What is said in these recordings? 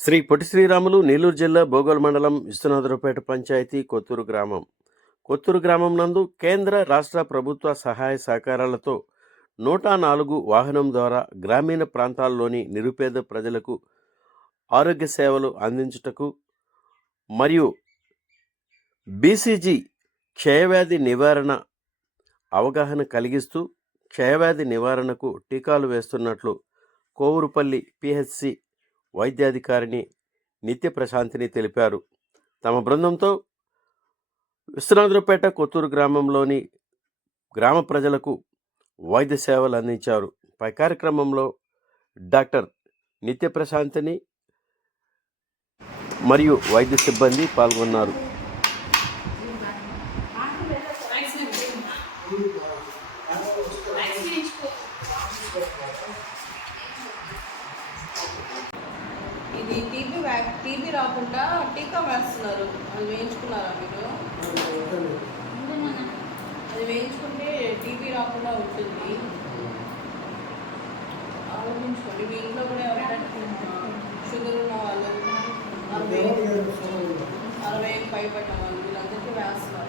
శ్రీ పొట్టి శ్రీరాములు నెల్లూరు జిల్లా బోగోల్ మండలం విశ్వనాథరావుపేట పంచాయతీ కొత్తూరు గ్రామం. కొత్తూరు గ్రామం నందు కేంద్ర రాష్ట్ర ప్రభుత్వ సహాయ సహకారాలతో నూట నాలుగు వాహనం ద్వారా గ్రామీణ ప్రాంతాల్లోని నిరుపేద ప్రజలకు ఆరోగ్య సేవలు అందించుటకు మరియు బీసీజీ క్షయవ్యాధి నివారణ అవగాహన కలిగిస్తూ క్షయవ్యాధి నివారణకు టీకాలు వేస్తున్నట్లు కోవూరుపల్లి పిహెచ్సి వైద్యాధికారిని నిత్య ప్రశాంతిని తెలిపారు. తమ బృందంతో విశ్వనాథులపేట కొత్తూరు గ్రామంలోని గ్రామ ప్రజలకు వైద్య సేవలు అందించారు. పై కార్యక్రమంలో డాక్టర్ నిత్య ప్రశాంతిని మరియు వైద్య సిబ్బంది పాల్గొన్నారు. ఇది టీబీ వ్యాక్ టీబీ రాకుండా టీకా వేస్తున్నారు. అది వేయించుకున్నారా మీరు? అది వేయించుకుంటే టీబీ రాకుండా ఉంటుంది. ఆలోచించుకోండి. మీ ఇంట్లో కూడా ఎవరైనా షుగర్ ఉన్న వాళ్ళు అరవై అరవై పైబడిన వాళ్ళు వీళ్ళందరికీ వేస్తున్నారు.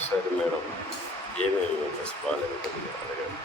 ఒకసారి మేడం ఏమేమి బాగాలేదు కొద్దిగా అడగండి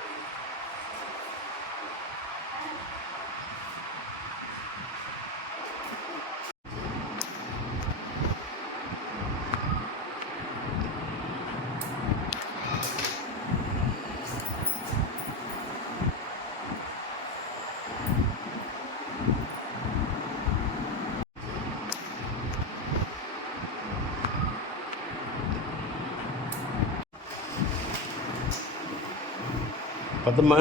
పదమ్మా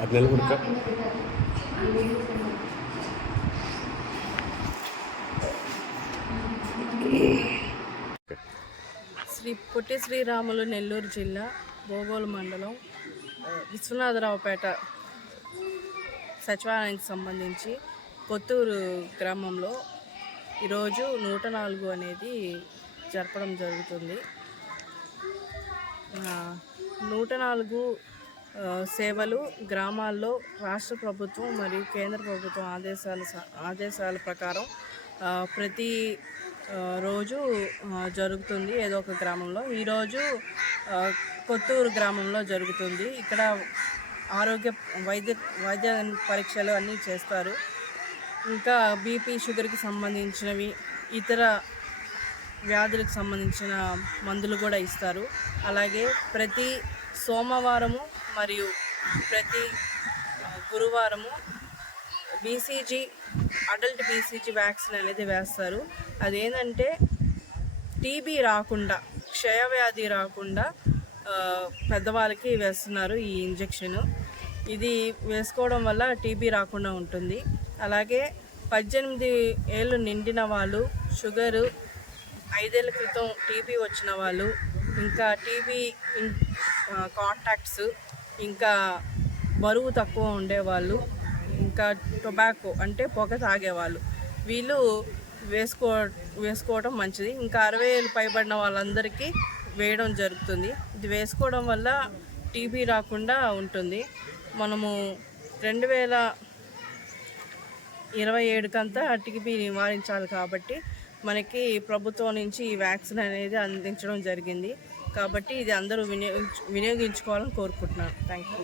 అది నిలబడక. శ్రీ పొట్టి శ్రీరాములు నెల్లూరు జిల్లా బోగోలు మండలం విశ్వనాథరావుపేట సచివాలయానికి సంబంధించి కొత్తూరు గ్రామంలో ఈరోజు నూట నాలుగు అనేది జరపడం జరుగుతుంది. నూట నాలుగు సేవలు గ్రామాల్లో రాష్ట్ర ప్రభుత్వం మరియు కేంద్ర ప్రభుత్వం ఆదేశాల ఆదేశాల ప్రకారం ప్రతి రోజు జరుగుతుంది ఏదో ఒక గ్రామంలో. ఈరోజు కొత్తూరు గ్రామంలో జరుగుతుంది. ఇక్కడ ఆరోగ్య వైద్య వైద్య పరీక్షలు అన్నీ చేస్తారు. ఇంకా బీపీ షుగర్కి సంబంధించినవి ఇతర వ్యాధులకు సంబంధించిన మందులు కూడా ఇస్తారు. అలాగే ప్రతి సోమవారము మరియు ప్రతి గురువారము బీసీజీ అడల్ట్ బీసీజీ వ్యాక్సిన్ అనేది వేస్తారు. అదేంటంటే టీబీ రాకుండా క్షయవ్యాధి రాకుండా పెద్దవాళ్ళకి వేస్తున్నారు ఈ ఇంజెక్షన్ ఇది వేసుకోవడం వల్ల టీబీ రాకుండా ఉంటుంది. అలాగే పద్దెనిమిది ఏళ్ళు నిండిన వాళ్ళు షుగరు ఐదేళ్ళ క్రితం టీబీ వచ్చిన వాళ్ళు ఇంకా టీబీ కాంటాక్ట్స్ ఇంకా బరువు తక్కువ ఉండేవాళ్ళు ఇంకా టొబాకో అంటే పొగ తాగేవాళ్ళు. వీళ్ళు వేసుకో వేసుకోవడం మంచిది. ఇంకా అరవై ఏళ్ళు పైబడిన వాళ్ళందరికీ వేయడం జరుగుతుంది. ఇది వేసుకోవడం వల్ల టీబీ రాకుండా ఉంటుంది. మనము రెండు వేల ఇరవై ఏడుకంతా టీబీ నివారించాలి కాబట్టి మనకి ప్రభుత్వం నుంచి ఈ వ్యాక్సిన్ అనేది అందించడం జరిగింది. కాబట్టి ఇది అందరూ వినియోగించు వినియోగించుకోవాలని కోరుకుంటున్నాను. Thank you